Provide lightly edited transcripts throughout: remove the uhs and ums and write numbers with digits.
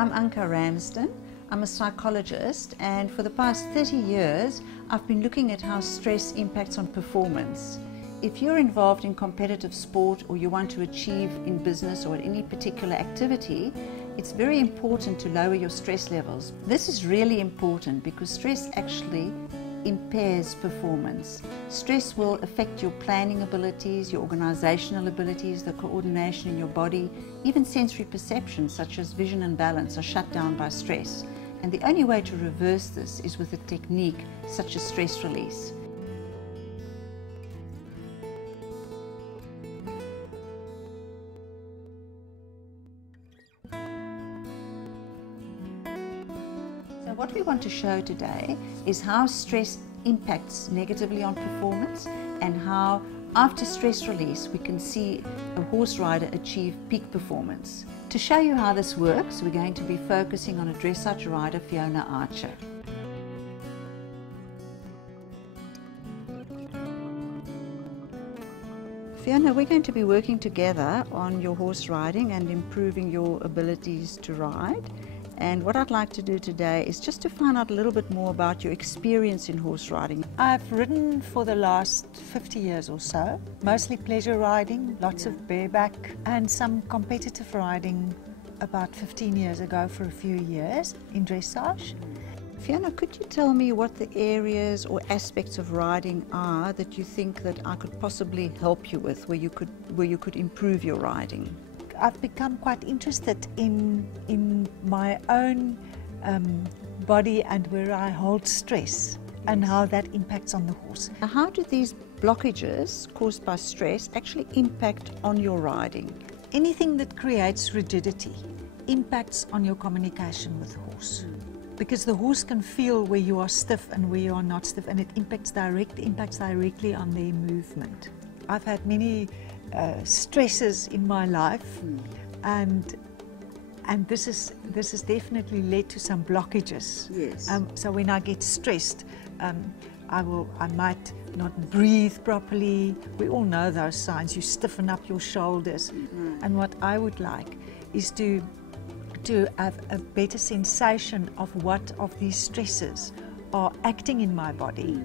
I'm Anka Ramsden. I'm a psychologist, and for the past 30 years I've been looking at how stress impacts on performance. If you're involved in competitive sport or you want to achieve in business or any particular activity, it's very important to lower your stress levels. This is really important because stress actually impairs performance. Stress will affect your planning abilities, your organizational abilities, the coordination in your body, even sensory perceptions such as vision and balance are shut down by stress. And the only way to reverse this is with a technique such as stress release. So what we want to show today is how stress impacts negatively on performance and how after stress release we can see a horse rider achieve peak performance. To show you how this works, we're going to be focusing on a dressage rider, Fiona Archer. Fiona, we're going to be working together on your horse riding and improving your abilities to ride. And what I'd like to do today is just to find out a little bit more about your experience in horse riding. I've ridden for the last 50 years or so, mostly pleasure riding, lots of bareback and some competitive riding about 15 years ago for a few years in dressage. Fiona, could you tell me what the areas or aspects of riding are that you think that I could possibly help you with, where you could improve your riding? I've become quite interested in my own body and where I hold stress and how that impacts on the horse. How do these blockages caused by stress actually impact on your riding? Anything that creates rigidity impacts on your communication with the horse. Because the horse can feel where you are stiff and where you are not stiff, and it impacts directly on their movement. I've had many stresses in my life, and this has definitely led to some blockages. Yes. So when I get stressed, I might not breathe properly. We all know those signs. You stiffen up your shoulders, and what I would like is to have a better sensation of what of these stresses are acting in my body.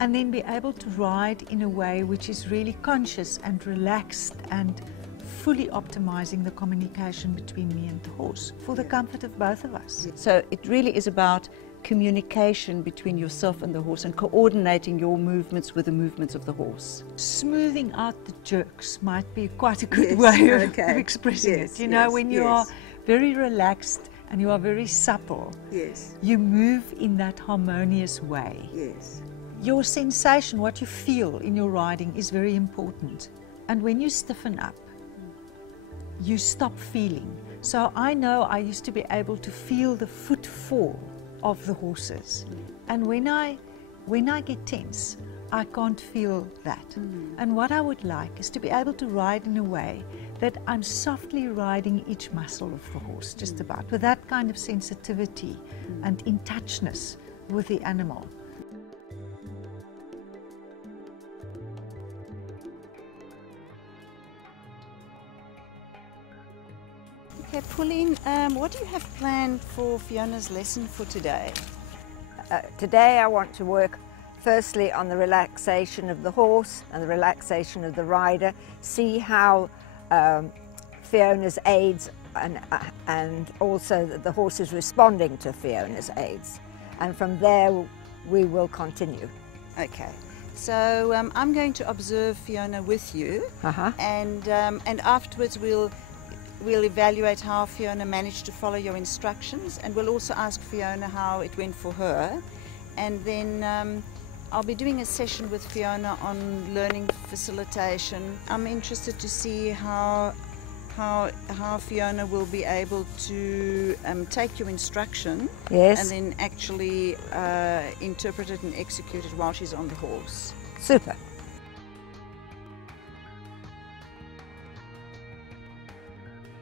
And then be able to ride in a way which is really conscious and relaxed and fully optimizing the communication between me and the horse for the comfort of both of us. So it really is about communication between yourself and the horse and coordinating your movements with the movements of the horse. Smoothing out the jerks might be quite a good way of expressing it. You know, when you are very relaxed and you are very supple, you move in that harmonious way. Your sensation, what you feel in your riding, is very important. And when you stiffen up, you stop feeling. So I know I used to be able to feel the footfall of the horses. And when I get tense, I can't feel that. And what I would like is to be able to ride in a way that I'm softly riding each muscle of the horse, just about, with that kind of sensitivity and in touchness with the animal. Okay, Pauline, what do you have planned for Fiona's lesson for today? Today I want to work firstly on the relaxation of the horse and the relaxation of the rider, see how Fiona's aids and also that the horse is responding to Fiona's aids. And from there we will continue. Okay, so I'm going to observe Fiona with you, and afterwards we'll evaluate how Fiona managed to follow your instructions, and we'll also ask Fiona how it went for her, and then I'll be doing a session with Fiona on learning facilitation. I'm interested to see how Fiona will be able to take your instruction and then actually interpret it and execute it while she's on the horse. Super.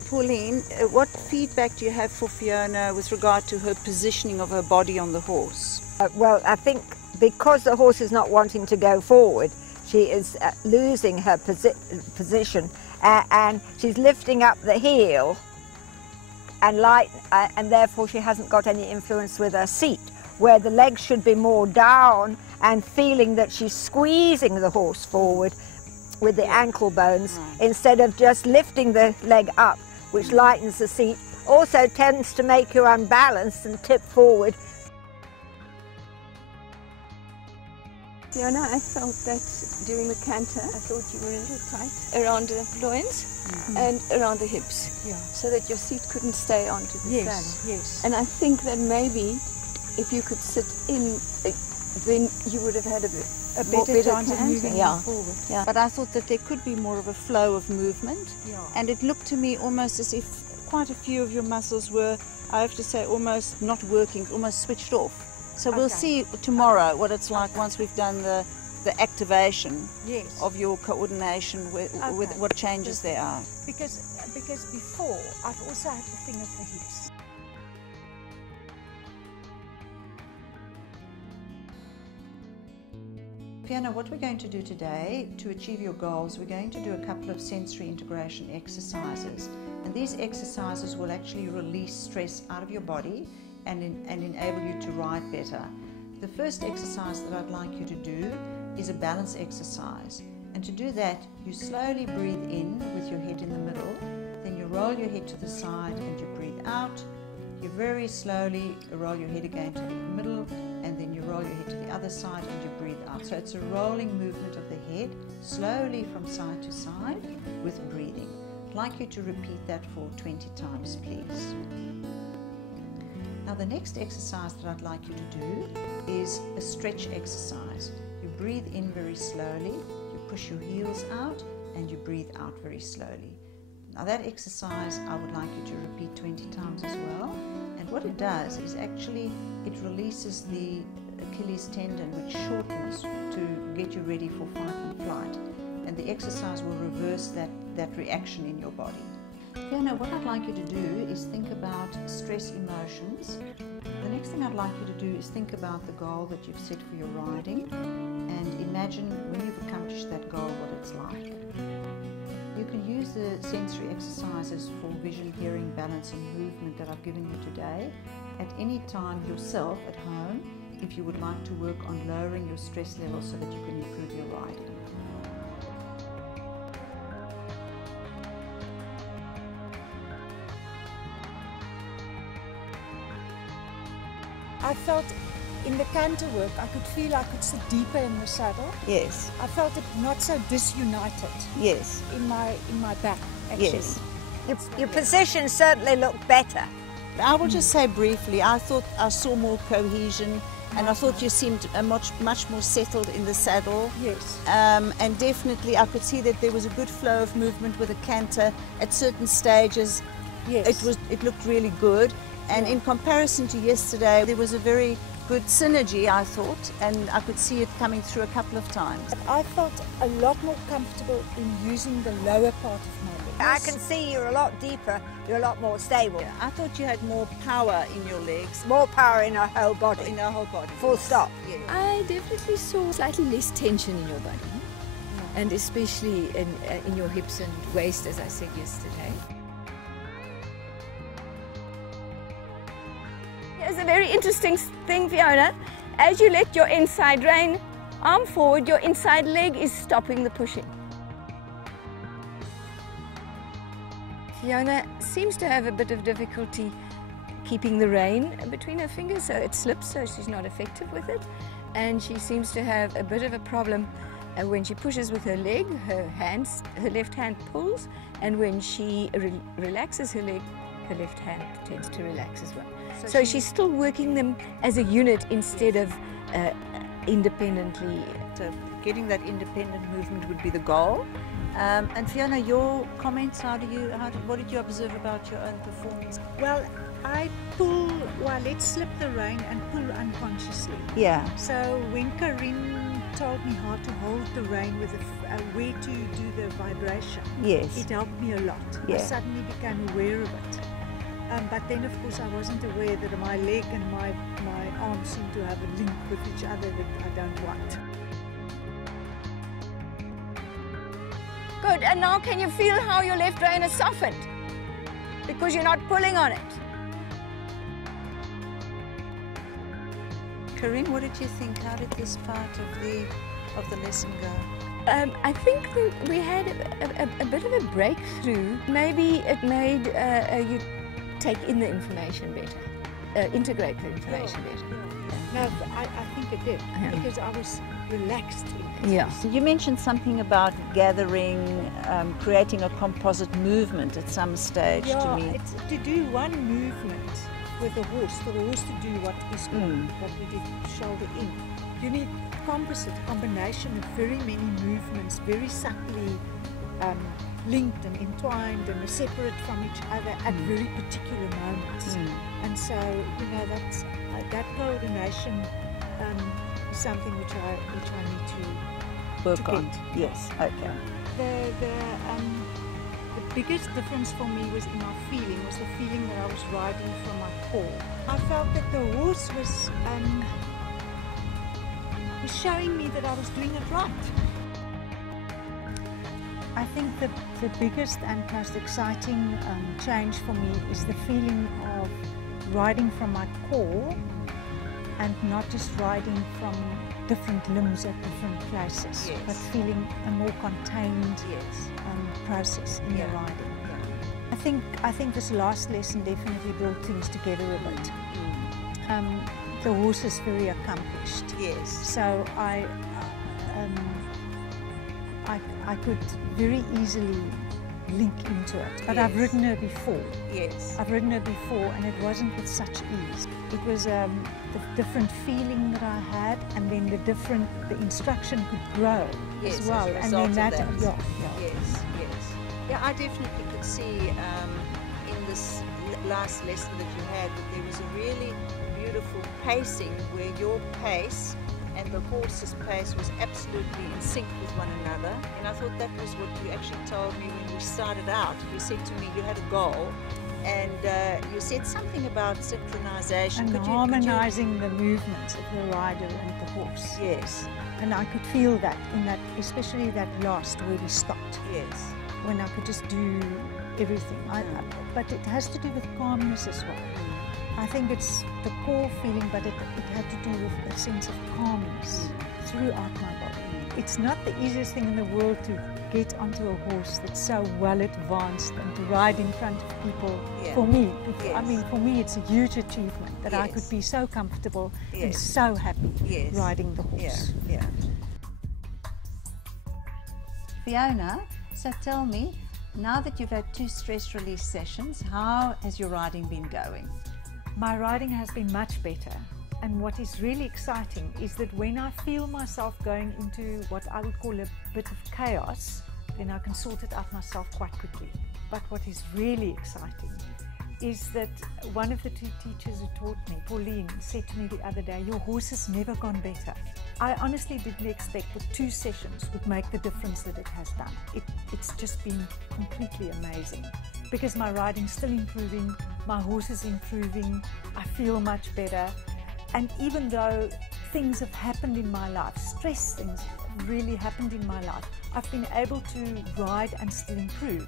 Pauline, what feedback do you have for Fiona with regard to her positioning of her body on the horse? Well, I think because the horse is not wanting to go forward, she is losing her position and she's lifting up the heel and light, and therefore she hasn't got any influence with her seat, where the legs should be more down and feeling that she's squeezing the horse forward with the ankle bones instead of just lifting the leg up, which lightens the seat. Also tends to make you unbalanced and tip forward. Fiona, I felt that during the canter, I thought you were a little tight around the loins and around the hips, so that your seat couldn't stay onto the saddle. Yes. And I think that maybe if you could sit in, then you would have had a better chance of moving forward. Yeah. But I thought that there could be more of a flow of movement, and it looked to me almost as if quite a few of your muscles were, I have to say, almost not working, almost switched off. So we'll see tomorrow what it's like once we've done the activation of your coordination with what changes there are. Because before, I've also had the thing of the hips. Fiona, what we're going to do today to achieve your goals, we're going to do a couple of sensory integration exercises. And these exercises will actually release stress out of your body and enable you to ride better. The first exercise that I'd like you to do is a balance exercise. And to do that, you slowly breathe in with your head in the middle, then you roll your head to the side and you breathe out. You very slowly roll your head again to the middle, and then you roll your head to the other side and you breathe out. So it's a rolling movement of the head, slowly from side to side with breathing. I'd like you to repeat that for 20 times, please. Now the next exercise that I'd like you to do is a stretch exercise. You breathe in very slowly, you push your heels out, and you breathe out very slowly. Now that exercise I would like you to repeat 20 times as well. And what it does is actually it releases the Achilles tendon, which shortens to get you ready for fight and flight. And the exercise will reverse that reaction in your body. Fiona, what I'd like you to do is think about stress emotions. The next thing I'd like you to do is think about the goal that you've set for your riding and imagine when you've accomplished that goal what it's like. You can use the sensory exercises for vision, hearing, balance and movement that I've given you today at any time yourself at home if you would like to work on lowering your stress level so that you can improve your riding. I felt in the canter work, I could feel I could sit deeper in the saddle. Yes. I felt it not so disunited. Yes. In my back, actually. Yes. Your position certainly looked better. I will just say briefly, I thought I saw more cohesion and I thought you seemed much more settled in the saddle. Yes. And definitely I could see that there was a good flow of movement with the canter at certain stages. Yes. It looked really good. And in comparison to yesterday, there was a very good synergy, I thought, and I could see it coming through a couple of times. I felt a lot more comfortable in using the lower part of my legs. I can see you're a lot deeper, you're a lot more stable. Yeah, I thought you had more power in your legs. More power in our whole body. In our whole body. Full stop. Yeah. I definitely saw slightly less tension in your body, and especially in your hips and waist, as I said yesterday. Here's a very interesting thing, Fiona. As you let your inside rein arm forward, your inside leg is stopping the pushing. Fiona seems to have a bit of difficulty keeping the rein between her fingers, so it slips, so she's not effective with it. And she seems to have a bit of a problem when she pushes with her leg, her left hand pulls, and when she relaxes her leg, her left hand tends to relax as well. So she's still working them as a unit instead of independently. So getting that independent movement would be the goal. And Fiona, your comments, what did you observe about your own performance? Well, I let slip the rein and pull unconsciously. Yeah. So when Corinne told me how to hold the rein with where to do the vibration, yes, it helped me a lot. Yeah. I suddenly became aware of it. But then, of course, I wasn't aware that my leg and my arm seem to have a link with each other that I don't want. Good, and now can you feel how your left rein is softened? Because you're not pulling on it. Corinne, what did you think? How did this part of the lesson go? I think that we had a bit of a breakthrough. Maybe it made you take in the information better, integrate the information better. No, I think it did, because I was relaxed. Yeah. So you mentioned something about gathering, creating a composite movement at some stage to me. It's to do one movement with the horse, for the horse to do what is called, what we did shoulder in. You need combination of very many movements, very subtly linked and entwined and separate from each other at very particular moments. And so, you know, that coordination is something which I need to work on. Get. Yes. Okay. The biggest difference for me was in my feeling, was the feeling that I was riding from my core. I felt that the horse was showing me that I was doing it right. I think the biggest and most exciting change for me is the feeling of riding from my core and not just riding from different limbs at different places, but feeling a more contained process in the riding. I think this last lesson definitely brought things together a bit. The horse is very accomplished. Yes. So I could very easily link into it. But I've ridden her before. Yes. I've ridden her before, and it wasn't with such ease. It was the different feeling that I had, and then the instruction could grow as well. As and then that. Yes. Yeah, I definitely could see in this last lesson that you had that there was a really beautiful pacing where your pace and the horse's pace was absolutely in sync with one another. And I thought that was what you actually told me when we started out. You said to me you had a goal, and you said something about synchronization. And harmonizing the movements of the rider and the horse. Yes. And I could feel that in that, especially that last where we stopped. Yes. When I could just do everything. But it has to do with calmness as well. I think it's the core feeling, but it had to do with a sense of calmness throughout my body. It's not the easiest thing in the world to get onto a horse that's so well advanced and to ride in front of people. For me, I mean, for me it's a huge achievement that I could be so comfortable and so happy riding the horse. Fiona, so tell me, now that you've had 2 stress release sessions, how has your riding been going? My riding has been much better, and what is really exciting is that when I feel myself going into what I would call a bit of chaos, then I can sort it out myself quite quickly. But what is really exciting is that one of the 2 teachers who taught me, Pauline, said to me the other day, your horse has never gone better. I honestly didn't expect that 2 sessions would make the difference that it has done. It's just been completely amazing, because my riding's still improving, my horse is improving, I feel much better. And even though things have happened in my life, stress things really happened in my life, I've been able to ride and still improve.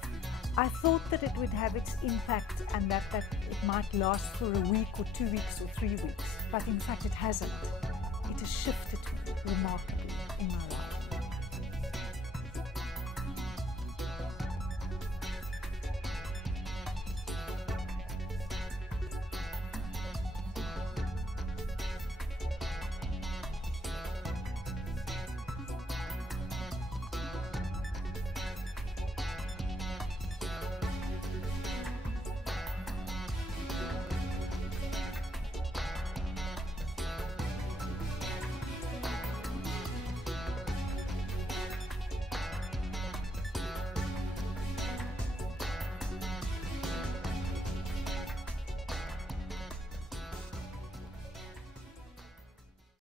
I thought that it would have its impact and that it might last for a week or 2 weeks or 3 weeks, but in fact it hasn't. It has shifted me remarkably in my life.